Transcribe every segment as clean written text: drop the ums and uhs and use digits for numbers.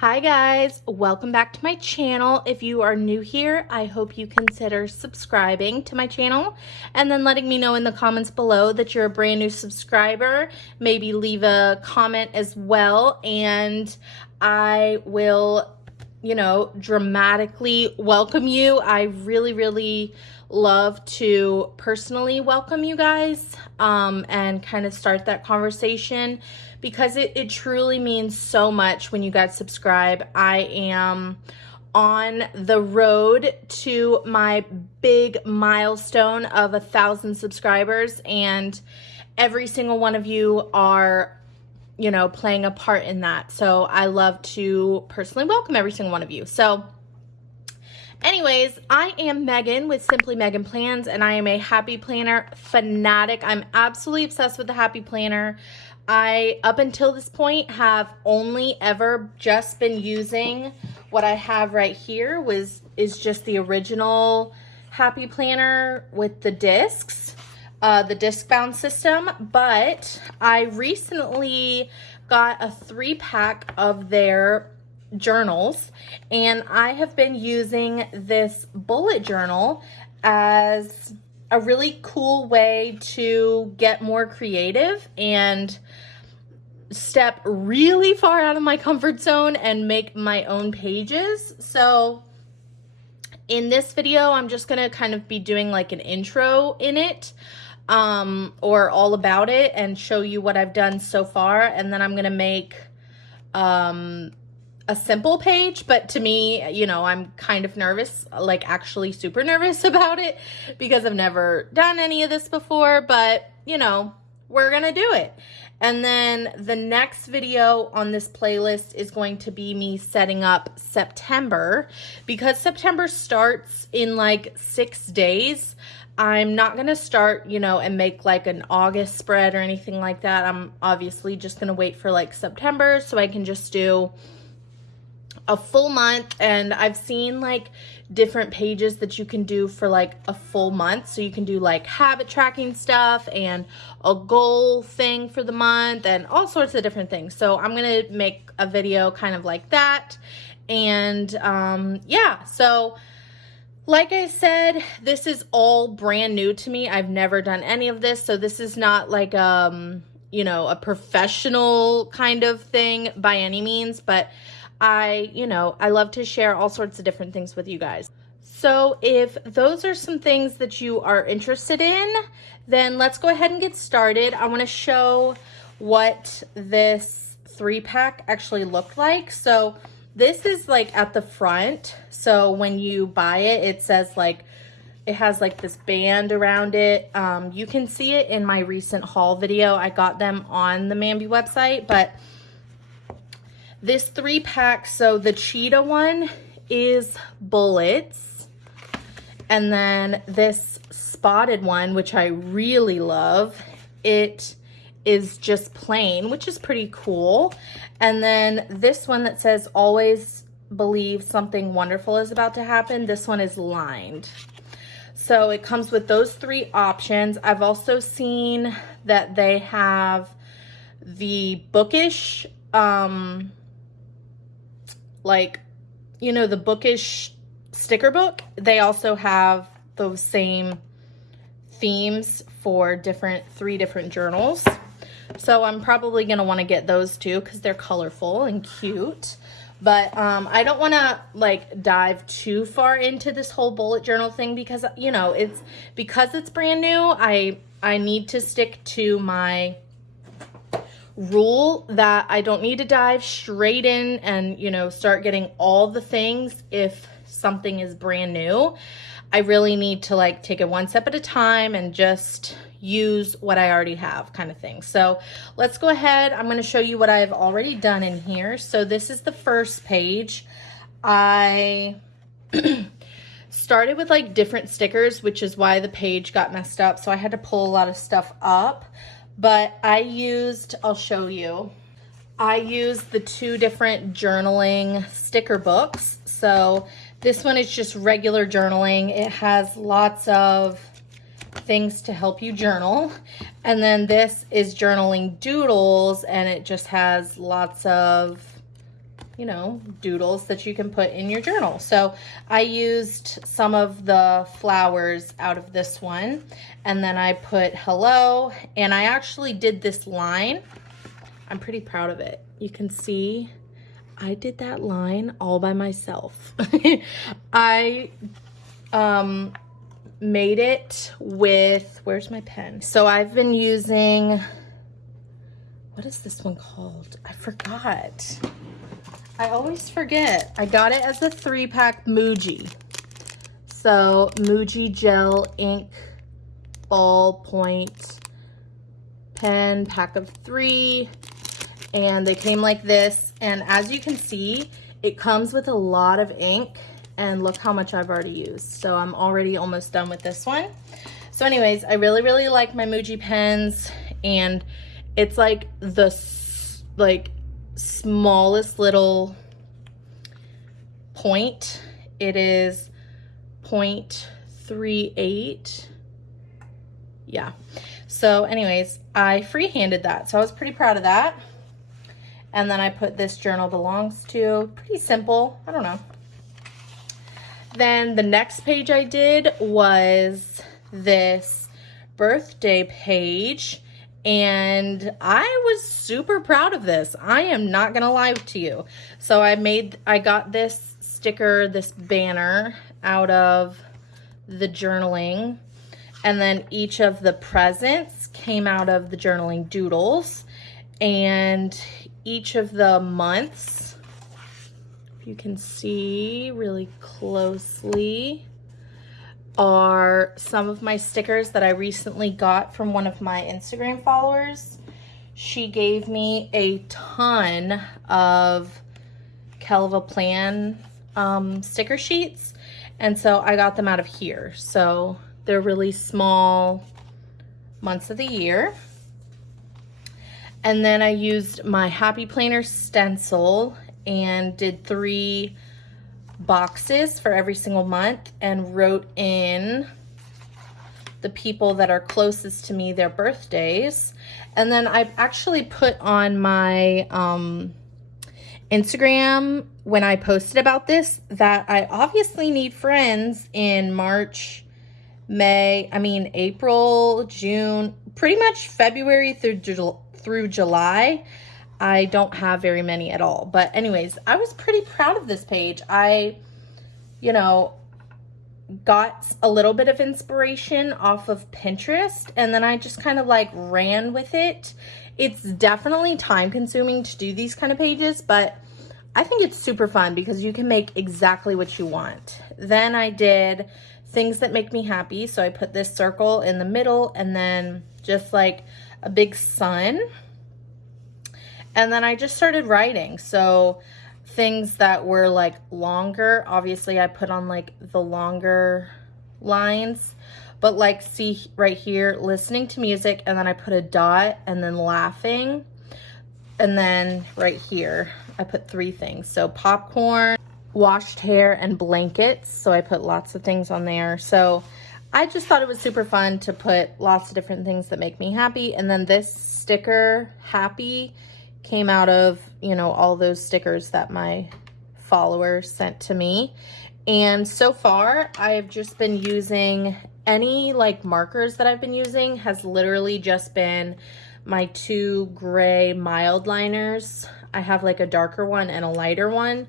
Hi guys, welcome back to my channel. If you are new here, I hope you consider subscribing to my channel and then letting me know in the comments below that you're a brand new subscriber. Maybe leave a comment as well and I will, dramatically welcome you. I really love to personally welcome you guys and kind of start that conversation because it truly means so much when you guys subscribe. I am on the road to my big milestone of 1,000 subscribers, and every single one of you are playing a part in that. So I love to personally welcome every single one of you. So anyways, I am Megan with Simply Megan Plans, and I am a happy planner fanatic. I'm absolutely obsessed with the happy planner. I, up until this point, have only ever just been using what I have right here is just the original happy planner with the discs, the disc bound system. But I recently got a 3-pack of their journals, and I have been using this bullet journal as a really cool way to get more creative and step really far out of my comfort zone and make my own pages. So in this video, I'm just gonna kind of be doing like an intro in it, or all about it, and show you what I've done so far. And then I'm gonna make a simple page, but to me, I'm kind of nervous, like actually super nervous about it because I've never done any of this before, but we're gonna do it. And then the next video on this playlist is going to be me setting up September, because September starts in like 6 days. I'm not gonna start, and make like an August spread or anything like that. I'm obviously just gonna wait for like September so I can just do a full month. And I've seen like different pages that you can do for like a full month. So you can do like habit tracking stuff and a goal thing for the month and all sorts of different things. So I'm gonna make a video kind of like that. And yeah, so like I said, this is all brand new to me. I've never done any of this. So this is not like a professional kind of thing by any means, but I love to share all sorts of different things with you guys. So if those are some things that you are interested in, then let's go ahead and get started. I want to show what this 3-pack actually looked like. So this is like at the front. So when you buy it, it says like, it has like this band around it. You can see it in my recent haul video. I got them on the Mambi website, but this 3-pack, so the cheetah one is bullets, and then this spotted one, which I really love, it is just plain, which is pretty cool. And then this one that says always believe something wonderful is about to happen, this one is lined. So it comes with those 3 options. I've also seen that they have the bookish, the bookish sticker book. They also have those same themes for 3 different journals. So I'm probably going to want to get those too because they're colorful and cute. But I don't want to like dive too far into this whole bullet journal thing because, it's brand new. I need to stick to my rule that I don't need to dive straight in and start getting all the things if something is brand new. I really need to like take it one step at a time and just use what I already have, kind of thing. So let's go ahead. I'm going to show you what I've already done in here. So this is the first page. I started with like different stickers, which is why the page got messed up. So I had to pull a lot of stuff up. But I'll show you. I used the 2 different journaling sticker books. So this one is just regular journaling. It has lots of things to help you journal. And then this is journaling doodles, and it just has lots of you know, doodles that you can put in your journal. So I used some of the flowers out of this one, and then I put hello, and I actually did this line. I'm pretty proud of it. You can see I did that line all by myself. I made it with, where's my pen? So I've been using, what is this one called? I forgot. I always forget. I got it as a 3-pack Muji. So Muji gel ink ballpoint pen, pack of 3. And they came like this. And as you can see, it comes with a lot of ink. And look how much I've already used. So I'm already almost done with this one. So anyways, I really, really like my Muji pens. And it's like the smallest little point. It is 0.38. Yeah. So anyways, I freehanded that. So I was pretty proud of that. And then I put this journal belongs to. Pretty simple. I don't know. Then the next page I did was this birthday page. And I was super proud of this. I am not gonna lie to you. So I got this sticker, this banner out of the journaling. And then each of the presents came out of the journaling doodles. And each of the months, if you can see really closely, are some of my stickers that I recently got from one of my Instagram followers. She gave me a ton of Kelva Plan sticker sheets, and so I got them out of here. So they're really small months of the year. And then I used my Happy Planner stencil and did 3 boxes for every single month and wrote in the people that are closest to me, their birthdays. And then I actually put on my Instagram when I posted about this that I obviously need friends in March, April, June, pretty much February through July. I don't have very many at all. But anyways, I was pretty proud of this page. I, got a little bit of inspiration off of Pinterest, and then I just kind of like ran with it. It's definitely time consuming to do these kind of pages, but I think it's super fun because you can make exactly what you want. Then I did things that make me happy. So I put this circle in the middle and then just like a big sun. And then I just started writing. So things that were like longer, obviously I put on like the longer lines, but like see right here, listening to music, and then I put a dot and then laughing. And then right here, I put 3 things. So popcorn, washed hair, and blankets. So I put lots of things on there. So I just thought it was super fun to put lots of different things that make me happy. And then this sticker, happy, came out of, all those stickers that my followers sent to me. And so far, I've just been using any like markers that I've been using has literally just been my 2 gray mild liners. I have like a darker one and a lighter one.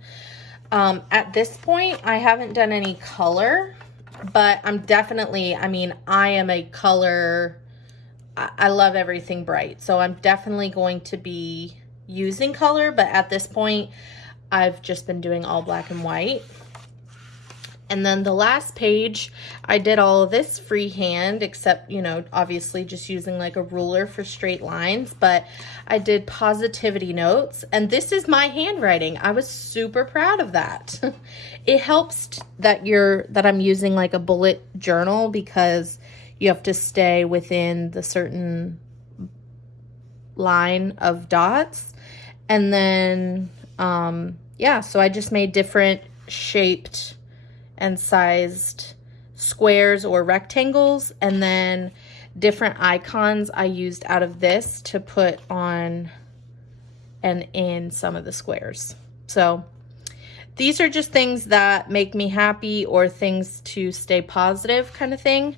At this point, I haven't done any color, but I'm definitely, I am a color, I love everything bright. So I'm definitely going to be using color, but at this point, I've just been doing all black and white. And then the last page, I did all of this freehand, except, obviously just using like a ruler for straight lines, but I did positivity notes, and this is my handwriting. I was super proud of that. It helps that I'm using like a bullet journal because you have to stay within the certain line of dots. And then, so I just made different shaped and sized squares or rectangles, and then different icons I used out of this to put on and in some of the squares. So these are just things that make me happy or things to stay positive kind of thing.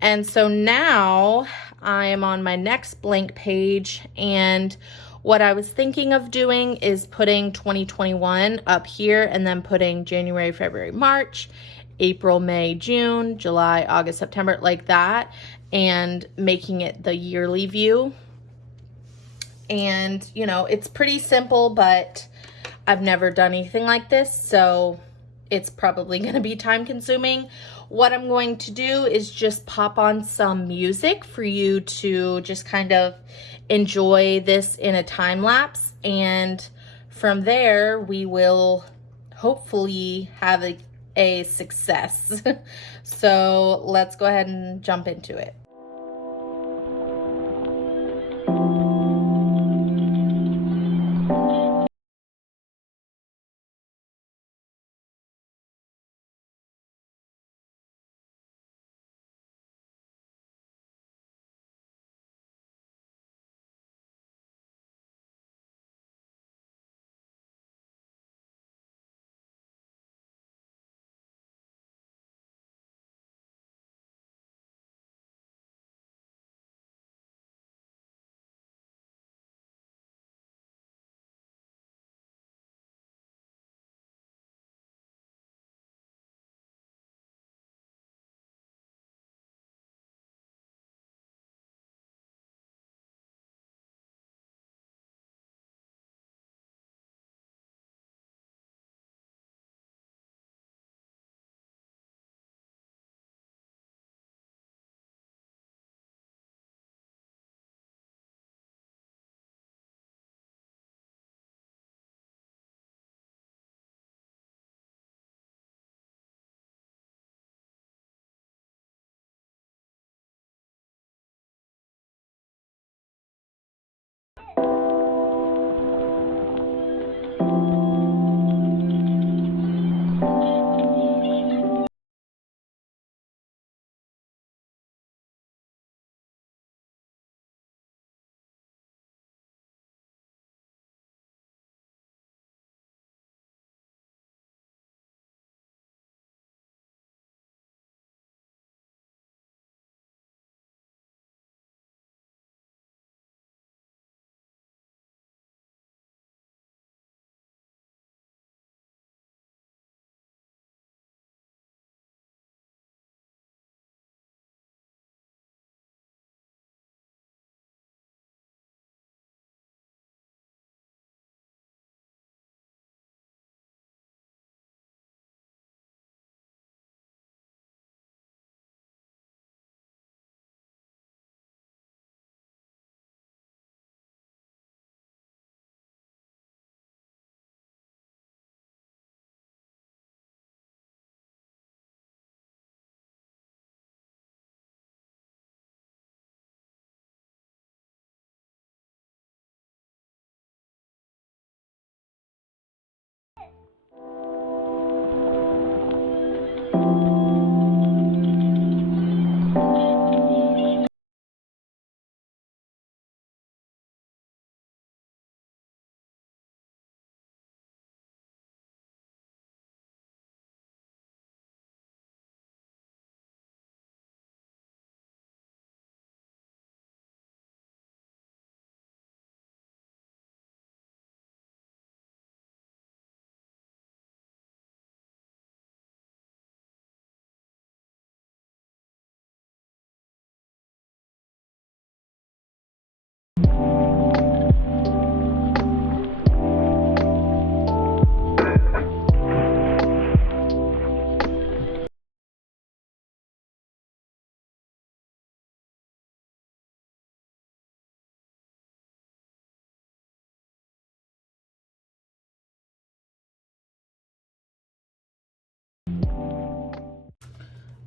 And so now I am on my next blank page, and what I was thinking of doing is putting 2021 up here and then putting January, February, March, April, May, June, July, August, September, like that, and making it the yearly view. And, you know, it's pretty simple, but I've never done anything like this, so it's probably going to be time consuming. What I'm going to do is just pop on some music for you to just kind of enjoy this in a time lapse, and from there we will hopefully have a success. So let's go ahead and jump into it.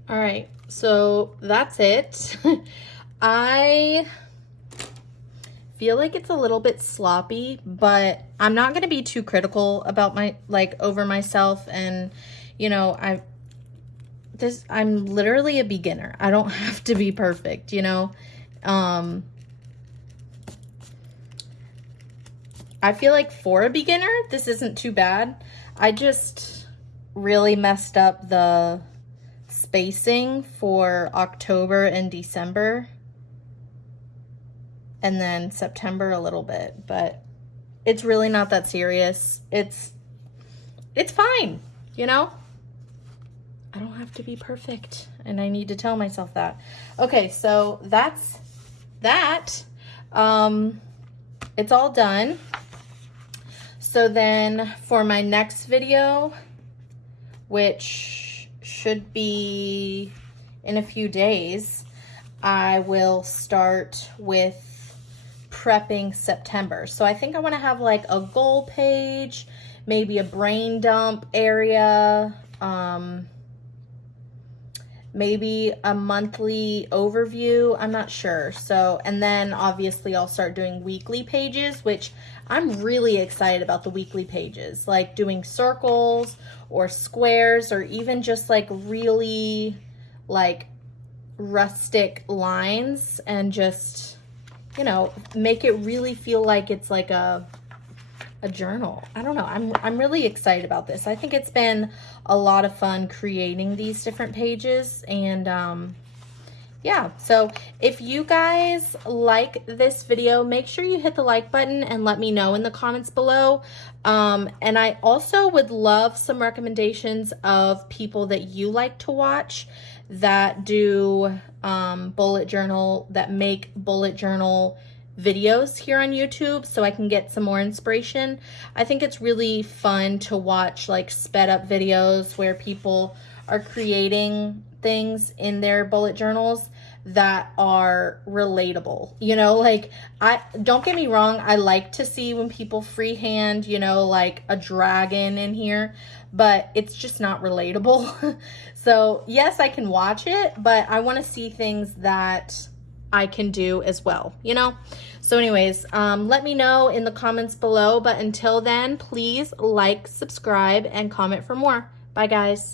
All right, so that's it. I feel like it's a little bit sloppy, but I'm not going to be too critical about over myself. And, you know, I'm literally a beginner. I don't have to be perfect, you know? I feel like for a beginner, this isn't too bad. I just really messed up the spacing for October and December. And then September a little bit, but it's really not that serious. It's fine, you know? I don't have to be perfect, and I need to tell myself that. Okay, so that's that. It's all done. So then for my next video, which should be in a few days, I will start with prepping September. So I think I want to have like a goal page, maybe a brain dump area, maybe a monthly overview. I'm not sure. So, and then obviously I'll start doing weekly pages, which I'm really excited about the weekly pages, like doing circles or squares, or even just like really like rustic lines, and just, you know, make it really feel like it's like a journal. I don't know. I'm really excited about this. I think it's been a lot of fun creating these different pages, and yeah. So if you guys like this video, make sure you hit the like button and let me know in the comments below. And I also would love some recommendations of people that you like to watch that do bullet journal, that make bullet journal videos here on YouTube, so I can get some more inspiration. I think it's really fun to watch like sped up videos where people are creating things in their bullet journals that are relatable. You know, like, don't get me wrong, I like to see when people freehand, you know, like a dragon in here, but it's just not relatable. So yes, I can watch it, but I want to see things that I can do as well, you know? So anyways, let me know in the comments below, but until then, please like, subscribe, and comment for more. Bye guys.